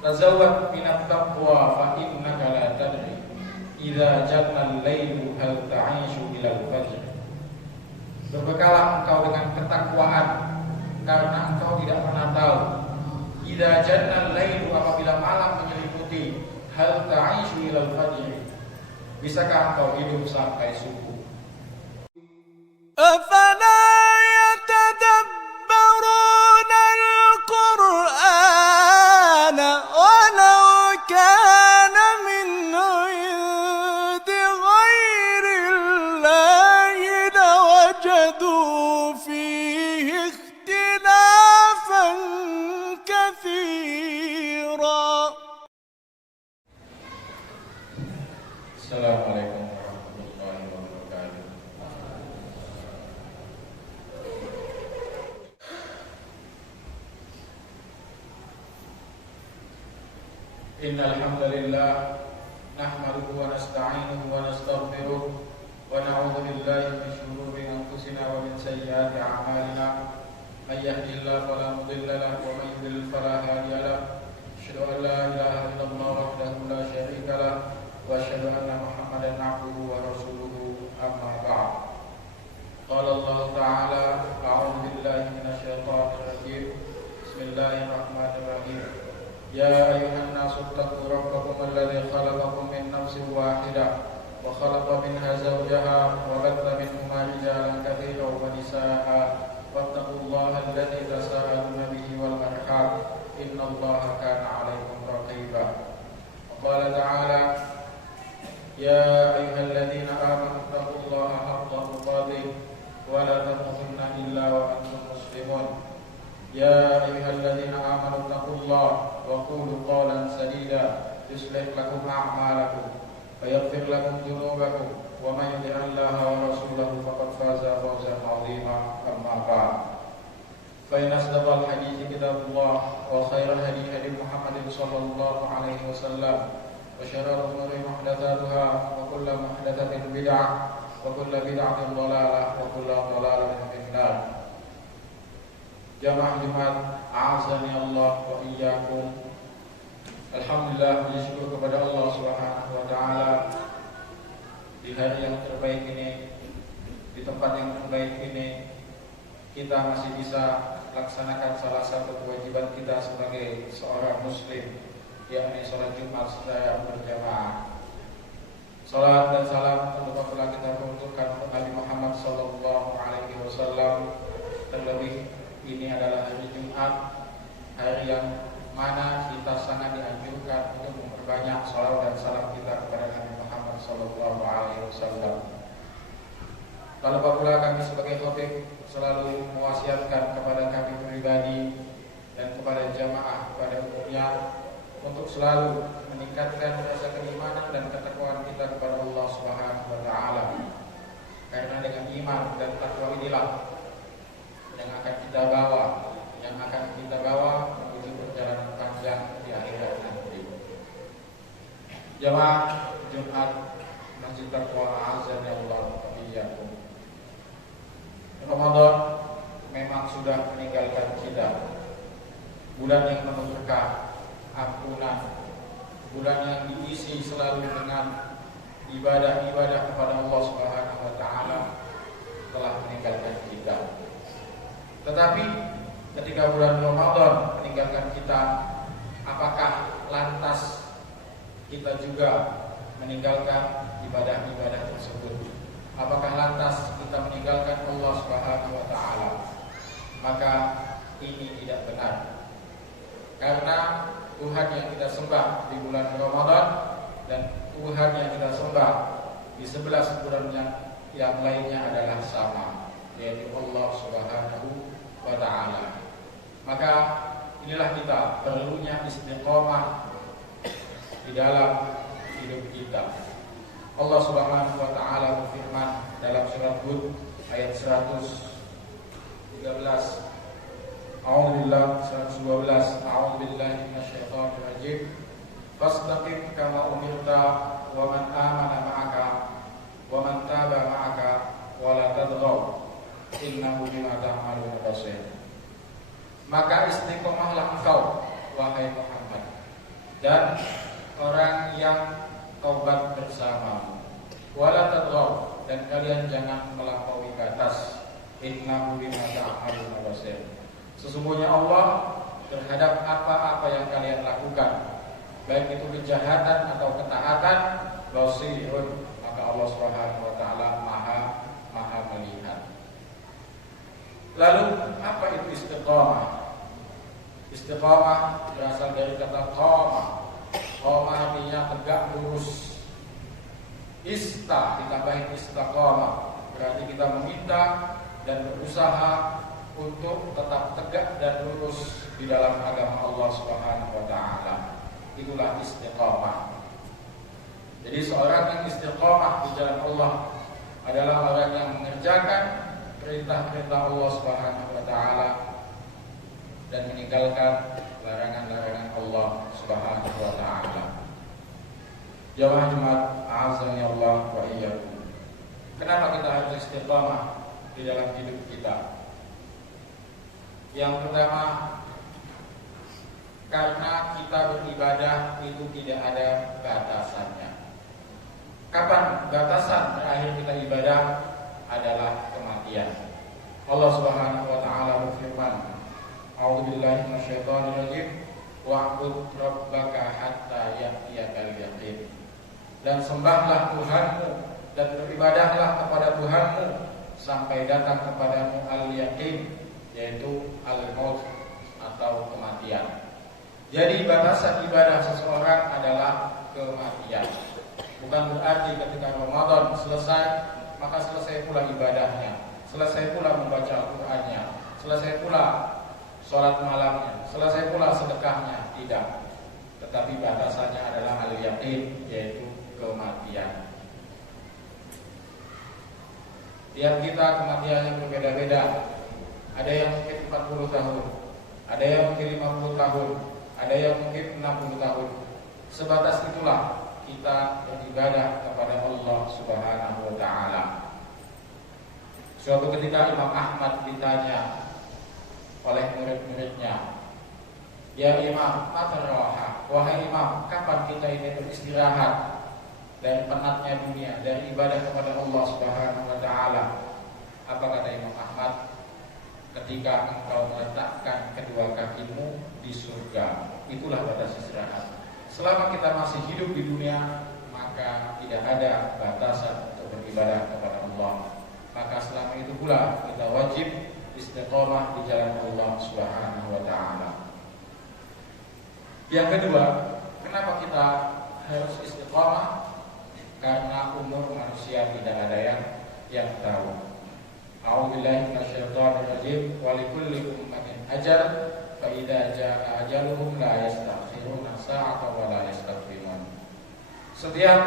Tazawwad minat taqwa fa innaka la tadri idza janna al-lailu hal ta'ishu ila al-fajr. Berbekalah engkau dengan ketakwaan karena engkau tidak pernah tahu idza janna al-lailu, apabila malam menyelimuti, hal ta'ishu ila al-fajr, bisakah engkau hidup sampai subuh. Afala yatadabbaruna al-Qur'ana walau kana min 'indi ghairi Allahi lawajadu fihi ikhtilafan katsira. Assalamualaikum warahmatullahi wabarakatuh. Innal hamdalillah nahmaduhu wa nasta'inuhu wa nastaghfiruh wa na'udzu billahi min shururi anfusina wa min sayyiati a'malina. May yahdihillahu fala mudilla lahu wa may yudlil fala hadiya lahu. Asyhadu an la ilaha illallah wahdahu la syarika lahu wa asyhadu anna Muhammadan 'abduhu wa rasuluhu, amma ba'd. Qala Allah ta'ala, a'udzu billahi minasy syaithanir rajim. Bismillahirrahmanirrahim. Ya ayuhan nasu ittaqu rabbakum alladzi khalaqakum min nafsin wahidah wa khalaqa minha zawjaha wa batha minhuma rijalan katsiran wa nisaa'a wattaqullaha alladzi tasaaluna bihi wal arham innallaha kana 'alaikum raqiba. Wa qala ta'ala ya ayyuhalladzina amanu ittaqullaha haqqa tuqatih wa la tamutunna illa wa antum muslimun. Ya ayyuhalladzina amanu ittaqullaha wa qulu qawlan sadida yuslih lakum a'malakum wa yaghfir lakum dhunubakum wa may yuti'illaha wa rasulahu faqad faza fawzan 'azima, amma ba'd. Fa inna asdaqal hadithi kitabullah wa khairal hadi hadi Muhammadin sallallahu alaihi wasallam wa syarrul umuri muhdatsatuha wa kullu muhdatsatin bid'ah wa kullu bid'atin dhalalah wa kullu dhalalatin finnar. Jamaah Jumat, a'azani Allah wa iyyakum. Alhamdulillah, puji syukur kepada Allah Subhanahu wa taala di hari yang terbaik ini, di tempat yang terbaik ini, kita masih bisa laksanakan salah satu kewajiban kita sebagai seorang muslim, yakni salat Jumat secara berjamaah. Salat dan salam untuk Allah kita peruntukkan untuk Nabi Muhammad sallallahu alaihi wasallam. Terlebih ini adalah hari Jumat, hari yang mana kita sangat dianjurkan untuk memperbanyak salawat dan salam kita kepada Nabi Muhammad sallallahu alaihi wasallam. Lalu pula kami sebagai khatib selalu mewasiatkan kepada kami pribadi dan kepada jamaah pada umumnya untuk selalu meningkatkan rasa keimanan dan ketakwaan kita kepada Allah Subhanahu wa taala. Karena dengan iman dan takwa inilah yang akan kita bawa menuju perjalanan panjang di akhirat nanti. Jamaah Jumat Masjid Taqwa, azan ya Allah wa iyyakum. Ramadan memang sudah meninggalkan kita. Bulan yang penuh berkah, ampunan, bulan yang diisi selalu dengan ibadah-ibadah kepada Allah Subhanahu wa taala telah meninggalkan kita. Tetapi ketika bulan Ramadan meninggalkan kita, apakah lantas kita juga meninggalkan ibadah-ibadah tersebut? Apakah lantas kita meninggalkan Allah Subhanahu wa taala? Maka ini tidak benar. Karena Tuhan yang kita sembah di bulan Ramadan dan Tuhan yang kita sembah di 11 bulan yang lainnya adalah sama, yaitu Allah Subhanahu wa ta'ala. Maka inilah kita perlunya istiqomah di dalam hidup kita. Allah Subhanahu wa ta'ala berfirman dalam surat Hud ayat 113, A'udzubillah 112, A'udzubillahi minasyaitonir rajim. Fastaqim kama umirta wa man amana ma'aka wa man taba ma'aka wa la tadghaw innahu bima ta'maluna basir. Maka istiqomahlah engkau wahai Muhammad dan orang yang taubat bersamamu. Wala tadghaw, dan kalian jangan melampaui batas. Innahu bima ta'maluna basir. Sesungguhnya Allah terhadap apa-apa yang kalian lakukan, baik itu kejahatan atau ketaatan, basirun, maka Allah Subhanahu wa taala maha melihat. Lalu apa itu istiqamah? Istiqamah berasal dari kata qama. Qama artinya tegak lurus. Ditambahin istiqamah, berarti kita meminta dan berusaha untuk tetap tegak dan lurus di dalam agama Allah Subhanahu wa taala. Itulah istiqamah. Jadi seorang yang istiqamah di jalan Allah adalah orang yang mengerjakan perintah-perintah Allah Subhanahu wa taala dan meninggalkan larangan-larangan Allah Subhanahu wa taala. Jamaah Jumat, azani Allah wa iyyakum. Kenapa kita harus istiqamah di dalam hidup kita? Yang pertama, karena kita beribadah itu tidak ada batasannya. Kapan batasan terakhir kita ibadah? Adalah kematian. Allah Subhanahu wa taala berfirman, A'udzubillahi minasyaitonir rajim, wa'bud rabbaka hatta ya'tiyakal yaqin. Dan sembahlah Tuhanmu dan beribadahlah kepada Tuhanmu sampai datang kepadamu al-yaqin, yaitu al-maut atau kematian. Jadi batasan ibadah seseorang adalah kematian. Bukan berarti ketika Ramadan selesai maka selesai pula ibadahnya, selesai pula membaca Al-Qur'annya, selesai pula sholat malamnya, selesai pula sedekahnya. Tidak. Tetapi batasannya adalah al-yaqin, yaitu kematian. Tiap kita kematiannya berbeda-beda. Ada yang mungkin 40 tahun, ada yang mungkin 50 tahun, ada yang mungkin 60 tahun. Sebatas itulah kita beribadah kepada Allah Subhanahu wa taala. Suatu ketika Imam Ahmad ditanya oleh murid-muridnya, "Ya Imam, mata raha, wahai Imam, kapan kita ini beristirahat dari penatnya dunia, dari ibadah kepada Allah Subhanahu wa taala?" Apa kata Imam Ahmad? Ketika engkau meletakkan kedua kakimu di surga, itulah batas istirahat. Selama kita masih hidup di dunia, maka tidak ada batasan untuk beribadah kepada Allah. Maka selama itu pula kita wajib istiqomah di jalan Allah Subhanahu wa taala. Yang kedua, kenapa kita harus istiqomah? Karena umur manusia tidak ada yang tahu. A'udzubillahi minasyaitonir rajim, wa likulli ummatin ajal, fa idza jaa ajaluhum la yastakhiruna sa'atan wa la yastaqdimun. Setiap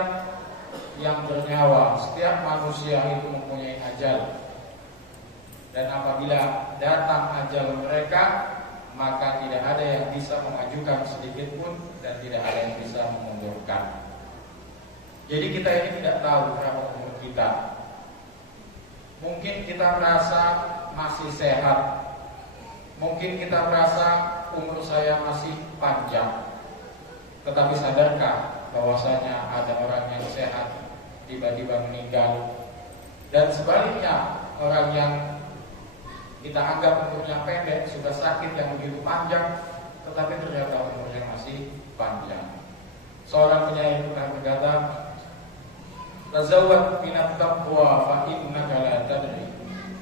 yang bernyawa, setiap manusia itu mempunyai ajal. Dan apabila datang ajal mereka, maka tidak ada yang bisa mengajukan sedikit pun dan tidak ada yang bisa memundurkan. Jadi kita ini tidak tahu berapa umur kita. Mungkin kita merasa masih sehat, mungkin kita merasa umur saya masih panjang. Tetapi sadarkah bahwasanya ada orang yang sehat tiba-tiba meninggal, dan sebaliknya orang yang kita anggap umurnya pendek, sudah sakit yang begitu panjang, tetapi ternyata umurnya masih panjang. Seorang penyair pernah berkata, "Tazawwad minat taqwa fa innaka la tadri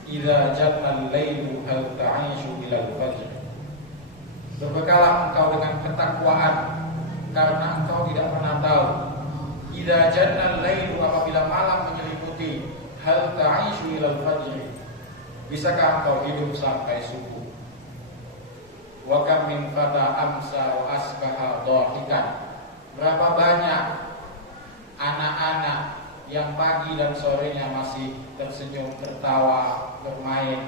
idza janna al-lailu hal ta'ishu ila al-fajr." Berbekalah engkau dengan ketakwaan, karena engkau tidak pernah tahu. Idza janna al-lailu, apabila malam menyelimuti, hal ta'ishu ila al-fajr, bisakah engkau hidup sampai subuh? Wa kam min fata amsa wa asbaha dhahikan. Berapa banyak anak-anak yang pagi dan sorenya masih tersenyum, tertawa, bermain.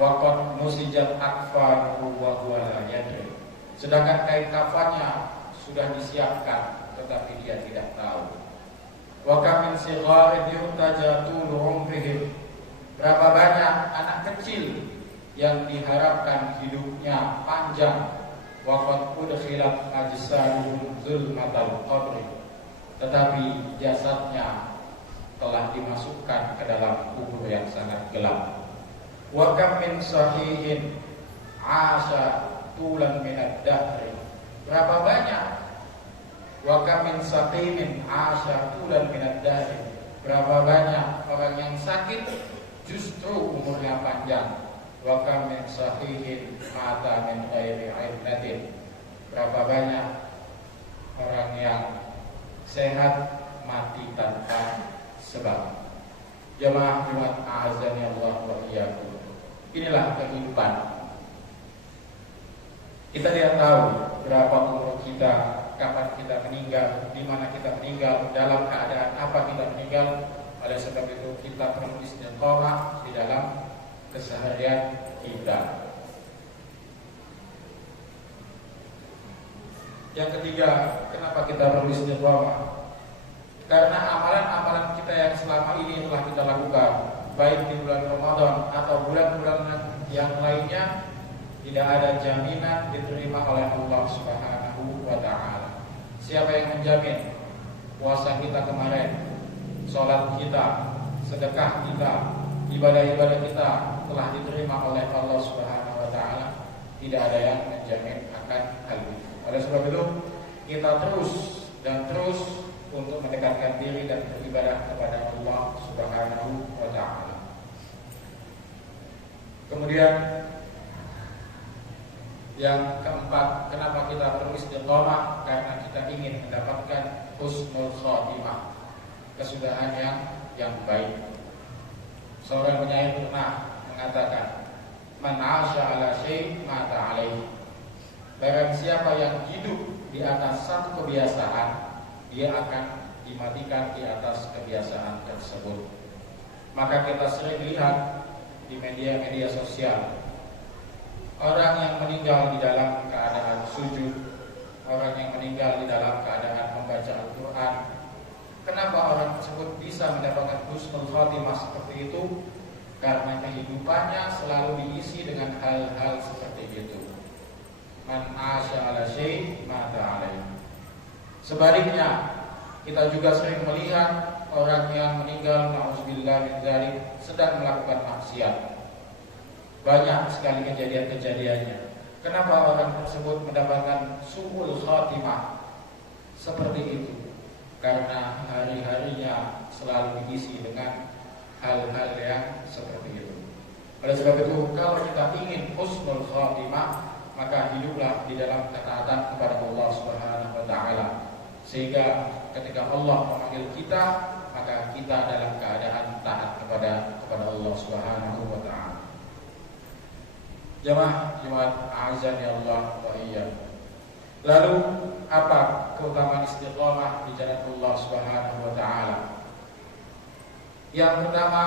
Waqad musijat akfaruhu wa huwa la yadri. Sedangkan kain kafannya sudah disiapkan, tetapi dia tidak tahu. Wa kam min sigharin yurtaja tul umrihim. Berapa banyak anak kecil yang diharapkan hidupnya panjang, Wa qad udkhilat ajsaduhum zulmatal qabri, tetapi jasadnya telah dimasukkan ke dalam kubur yang sangat gelap. Wa kam min sahihin asha tulan minad dahri, berapa banyak. Wa kam min saqimin asha tulan minad dahri, berapa banyak orang yang sakit justru umurnya panjang. Wa kam min sahihin mata min ghairi illatin, berapa banyak orang yang sehat mati tanpa sebab. Jemaah Jumat azani Allah wa iyyakum. Inilah kehidupan. Kita tidak tahu berapa umur kita, kapan kita meninggal, di mana kita meninggal, dalam keadaan apa kita meninggal. Oleh sebab itu kita perlu istiqomah di dalam keseharian kita. Yang ketiga, kenapa kita perlu istiqomah? Karena amalan-amalan kita yang selama ini telah kita lakukan, baik di bulan Ramadan atau bulan-bulan yang lainnya, tidak ada jaminan diterima oleh Allah Subhanahu wa ta'ala. Siapa yang menjamin puasa kita kemarin, sholat kita, sedekah kita, ibadah-ibadah kita telah diterima oleh Allah Subhanahu wa ta'ala? Tidak ada yang menjamin akan hal itu. Oleh sebab itu kita terus dan terus untuk mendekatkan diri dan beribadah kepada Allah Subhanahu wa ta'ala. Kemudian yang keempat, kenapa kita perlu istiqomah? Karena kita ingin mendapatkan husnul khotimah, kesudahan yang baik. Seorang penyair pernah mengatakan, man 'asha 'ala syai' mata 'alaihi. Barang siapa yang hidup di atas satu kebiasaan, dia akan dimatikan di atas kebiasaan tersebut. Maka kita sering lihat di media-media sosial, orang yang meninggal di dalam keadaan sujud, orang yang meninggal di dalam keadaan membaca Al-Quran. Kenapa orang tersebut bisa mendapatkan husnul khotimah seperti itu? Karena kehidupannya selalu diisi dengan hal-hal seperti itu. Man 'asha 'ala syai' mata 'alaihi. Sebaliknya, kita juga sering melihat orang yang meninggal na'udzubillah min dzalik sedang melakukan maksiat. Banyak sekali kejadian-kejadiannya. Kenapa orang tersebut mendapatkan su'ul khatimah seperti itu? Karena hari-harinya selalu diisi dengan hal-hal yang seperti itu. Oleh sebab itu, kalau kita ingin husnul khatimah, maka hiduplah di dalam ketaatan kepada Allah Subhanahu wa ta'ala, sehingga ketika Allah memanggil kita, maka kita dalam keadaan taat kepada Allah Subhanahu wa ta'ala. Jemaah Jumat azan ya Allah wa iyyakum. Lalu apa keutamaan istiqomah di jalan Allah Subhanahu wa ta'ala? Yang pertama,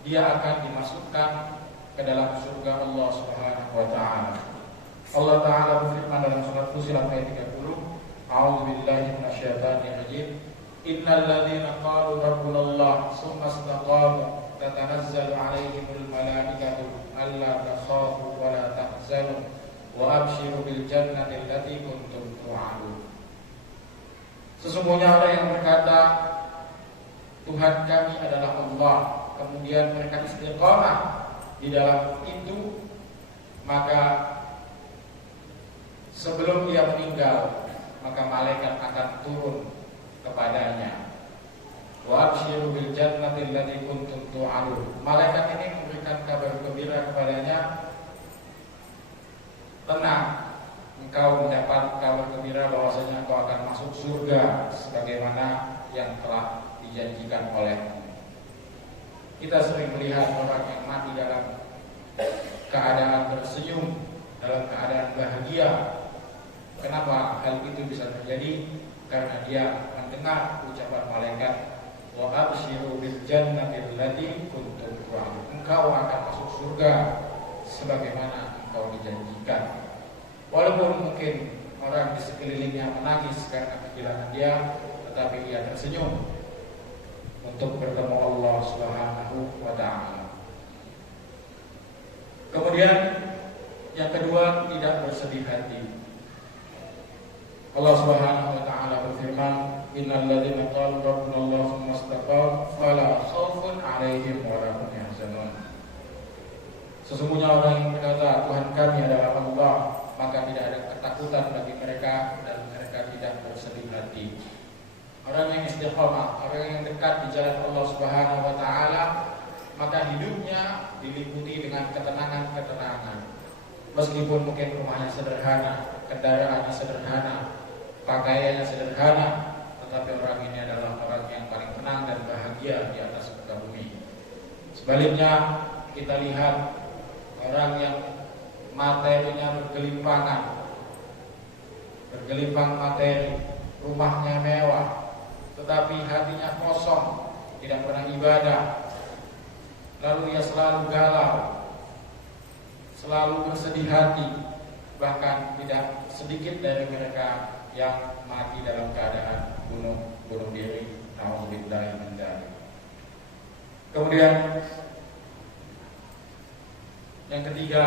dia akan dimasukkan ke dalam surga Allah Subhanahu wa ta'ala. Allah Ta'ala berfirman dalam surat Fussilat ayat 30, A'udzu billahi minasyaitonir rajim. Innal ladzina qalu rabbunallah tsumma istaqamu tatanazzalu 'alaihimul malaikatu alla takhafu wa la tahzanu wa abshiru bil jannati allati kuntum tu'adun. Sesungguhnya orang yang berkata Tuhan kami adalah Allah, kemudian mereka istiqamah di dalam itu, maka sebelum dia meninggal, maka malaikat akan turun kepadanya. Wa abshiru bil jannati allati kuntum tu'adun. Malaikat ini memberikan kabar gembira kepadanya, tenang, engkau mendapat kabar gembira bahwasanya engkau akan masuk surga sebagaimana yang telah dijanjikan olehmu. Kita sering melihat orang yang mati dalam keadaan tersenyum, dalam keadaan bahagia. Kenapa hal itu bisa terjadi? Karena dia mendengar ucapan malaikat, wa abshiru bil jannati allati kuntum tu'adun. Engkau akan masuk surga sebagaimana engkau dijanjikan. Walaupun mungkin orang di sekelilingnya menangis karena kehilangan dia, tetapi ia tersenyum untuk bertemu Allah Subhanahu wa ta'ala. Kemudian Yang kedua, tidak bersedih hati. Allah Subhanahu wa taala berfirman, "Innal ladzina qalu rabbuna Allah tsumma istaqamu fala khaufun 'alaihim wa la hum yahzanun." Sesungguhnya orang yang berkata, "Tuhan kami adalah Allah," maka tidak ada ketakutan bagi mereka dan mereka tidak bersedih hati. Orang yang istiqomah, orang yang dekat di jalan Allah Subhanahu wa taala, maka hidupnya diliputi dengan ketenangan-ketenangan. Meskipun mungkin rumahnya sederhana, kendaraannya sederhana, pakaiannya sederhana, tetapi orang ini adalah orang yang paling tenang dan bahagia di atas muka bumi. Sebaliknya, kita lihat orang yang materinya bergelimpang materi, rumahnya mewah, tetapi hatinya kosong, tidak pernah ibadah. Lalu ia selalu galau, selalu bersedih hati. Bahkan tidak sedikit dari mereka yang mati dalam keadaan bunuh diri. Nauzubillahi min dzalik. Kemudian yang ketiga,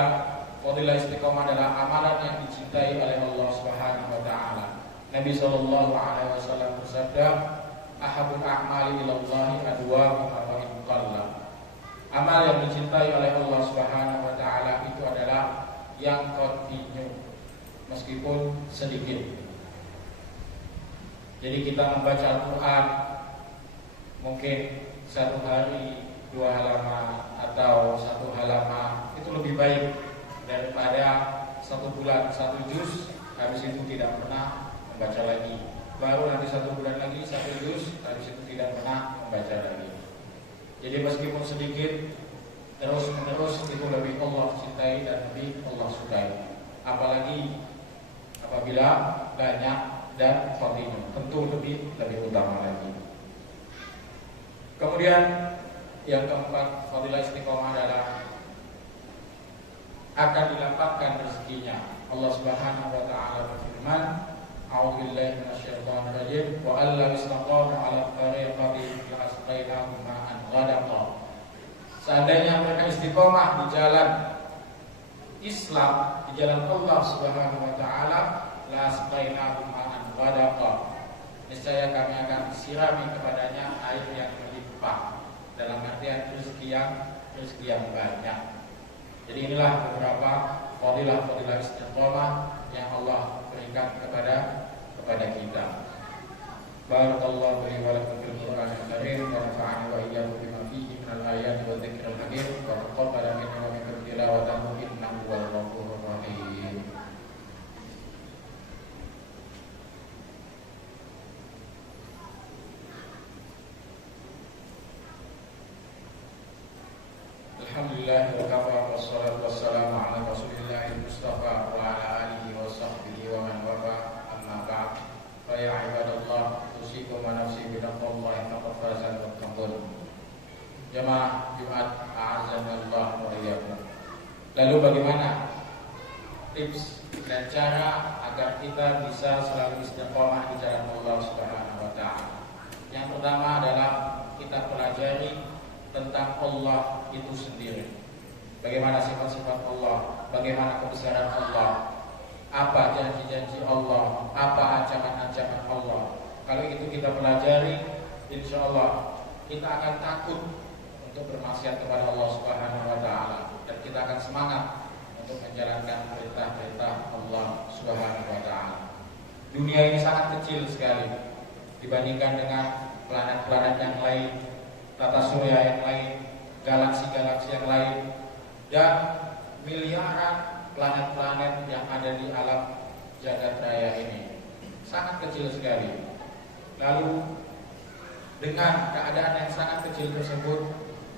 fadilah istiqomah adalah amalan yang dicintai oleh Allah Subhanahu wa taala. Nabi sallallahu alaihi wasallam bersabda, "Ahabul a'mali ilallahi adwamuha wa in qalla." Amal yang dicintai oleh Allah Subhanahu wa taala itu adalah yang kontinu, meskipun sedikit. Jadi kita membaca Al-Qur'an mungkin 1 hari 2 halaman atau 1 halaman itu lebih baik daripada 1 bulan 1 juz, habis itu tidak pernah membaca lagi. Baru nanti 1 bulan lagi 1 juz, habis itu tidak pernah membaca lagi. Jadi meskipun sedikit, terus menerus itu lebih Allah cintai dan lebih Allah sukai. Apalagi apabila banyak dan kontinu, tentu lebih utama lagi. Kemudian yang keempat, fadilah istiqomah adalah akan dilapangkan rezekinya. Allah Subhanahu wa taala berfirman, "A'udzubillahi minasyaitonir rajim, wa allaw istaqamu 'ala tariqati la asqainahum ma'an ghadaqa." Seandainya mereka istiqomah di jalan Islam, di jalan Allah Subhanahu wa taala, la asqainahum ma'an ghadaqa. Niscaya kami akan sirami kepadanya air yang melimpah, dalam artian rezeki yang banyak. Jadi inilah beberapa fadilah istiqomah yang Allah berikan kepada kita. Barakallahu li wa lakum fil Qur'anil karim wa nafa'ani wa iyyakum bima fihi minal ayati wa dzikril hakim wa taqabbala minna wa minkum tilawatahu innahu huwal ghafurur rahim. Alhamdulillah wa kafa wassalatu wassalamu ala rasulillahil mustafa wa ala alihi wa sahbihi wa man wala, amma ba'd. Fa ya ibadallah, usikum wa nafsi bi taqwallahi faqad fazal muttaqun. Jamaah Jumat a'azzanallah wa iyyakum. Lalu bagaimana tips dan cara agar kita bisa selalu istiqomah di jalan Allah Subhanahu wa taala? Yang pertama adalah kita pelajari tentang Allah itu sendiri. Bagaimana sifat-sifat Allah, bagaimana kebesaran Allah, apa janji-janji Allah, apa ancaman-ancaman Allah. Kalau itu kita pelajari, insya Allah kita akan takut untuk bermaksiat kepada Allah Subhanahu wa taala, dan kita akan semangat untuk menjalankan perintah-perintah Allah Subhanahu wa taala. Dunia ini sangat kecil sekali dibandingkan dengan planet-planet yang lain, tata surya yang lain, galaksi-galaksi yang lain, dan miliaran planet-planet yang ada di alam jagat raya ini. Sangat kecil sekali. Lalu dengan keadaan yang sangat kecil tersebut,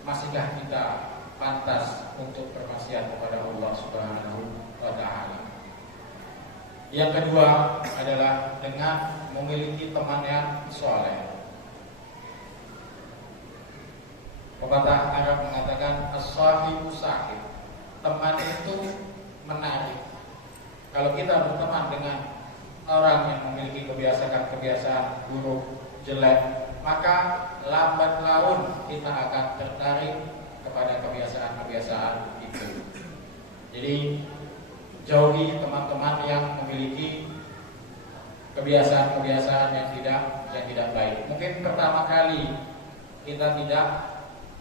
masihkah kita pantas untuk bermaksiat kepada Allah Subhanahu wa taala? Yang kedua adalah dengan memiliki teman yang soleh. Pepatah Arab mengatakan as-sahibu sahib, teman itu menarik. Kalau kita berteman dengan orang yang memiliki kebiasaan buruk, jelek, maka lambat laun kita akan tertarik kepada kebiasaan-kebiasaan itu. Jadi jauhi teman-teman yang memiliki kebiasaan-kebiasaan yang tidak baik. Mungkin pertama kali kita tidak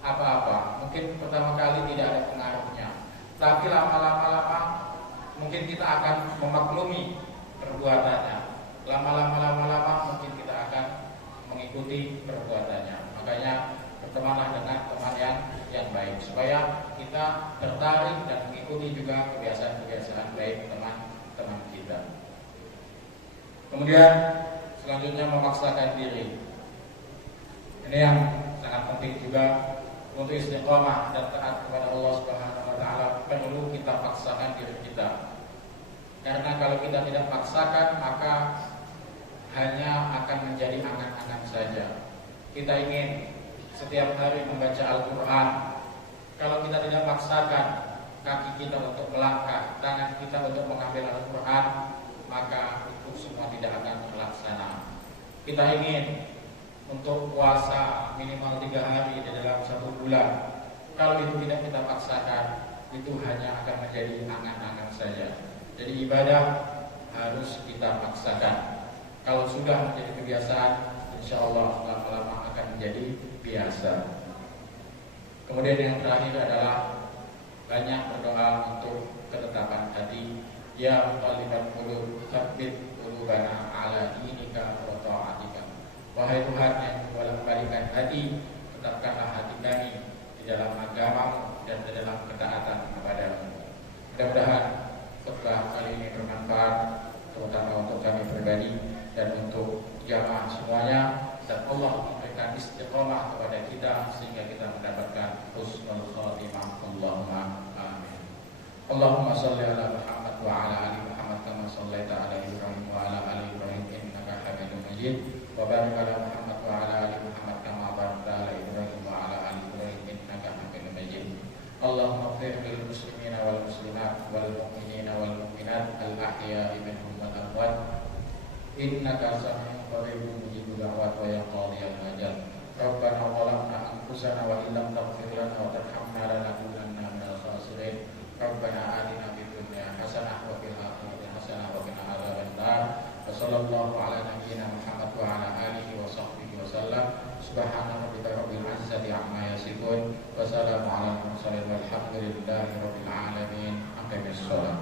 apa-apa, mungkin pertama kali tidak ada pengaruhnya, tapi lama-lama mungkin kita akan memaklumi perbuatannya. Lama-lama mungkin kita akan mengikuti perbuatannya. Makanya bertemanlah dengan teman yang baik supaya kita tertarik dan mengikuti juga kebiasaan-kebiasaan baik teman-teman kita. Kemudian selanjutnya memaksakan diri. Ini yang sangat penting juga untuk istiqomah dan taat kepada Allah Subhanahu wa taala, perlu kita paksakan diri kita. Karena kalau kita tidak paksakan, maka hanya akan menjadi angan-angan saja. Kita ingin setiap hari membaca Al-Quran. Kalau kita tidak paksakan kaki kita untuk melangkah, tangan kita untuk mengambil Al-Quran, maka itu semua tidak akan terlaksana. Kita ingin untuk puasa minimal 3 hari di dalam 1 bulan. Kalau itu tidak kita paksakan, itu hanya akan menjadi angan-angan saja. Jadi ibadah harus kita paksakan. Kalau sudah menjadi kebiasaan, insya Allah lama-lama akan menjadi biasa. Kemudian yang terakhir adalah banyak berdoa untuk ketetapan hati. Ya muqallibal qulub, tsabbit qulubana ala dinika wa ta'atika. Wahai Tuhan yang membolak-balikan hati, tetapkanlah hati kami di dalam agama dan di dalam ketaatan kepada-Mu. Mudah-mudahan khutbah kali ini bermanfaat, terutama untuk kami pribadi dan untuk jamaah semuanya, dan Allah memberikan istiqomah kepada kita sehingga kita mendapatkan husnul khatimah. Allahumma amin. Allahumma shalli ala Muhammad wa ala ali Muhammad kama shallaita ala Ibrahim wa ala ali Ibrahim innaka Hamidum Majid. Wa barik ala Muhammad wa ala ali Muhammad kama barakta ala Ibrahim wa ala ali Ibrahim innaka Hamidum Majid. Allahumma ighfir lil muslimina wal muslimat wal mu'minina wal mu'minat al ahya'i minhum wal amwat. Innaka sami'un qaribun mujibud da'wat wa ya qadiyal hajat. Rabbana zalamna anfusana wa illam taghfir lana wa tarhamna lanakunanna minal khasirin. Rabbana atina fid dunya hasanah wa fil akhirati hasanah wa qina adzabannar. Wa sallallahu ala nabiyyina Muhammad wa ala alihi wa sahbihi wa sallam. Subhana rabbika rabbil izzati amma yasifun wa salamun alal mursalin walhamdulillahi rabbil alamin. Aqimis shalah.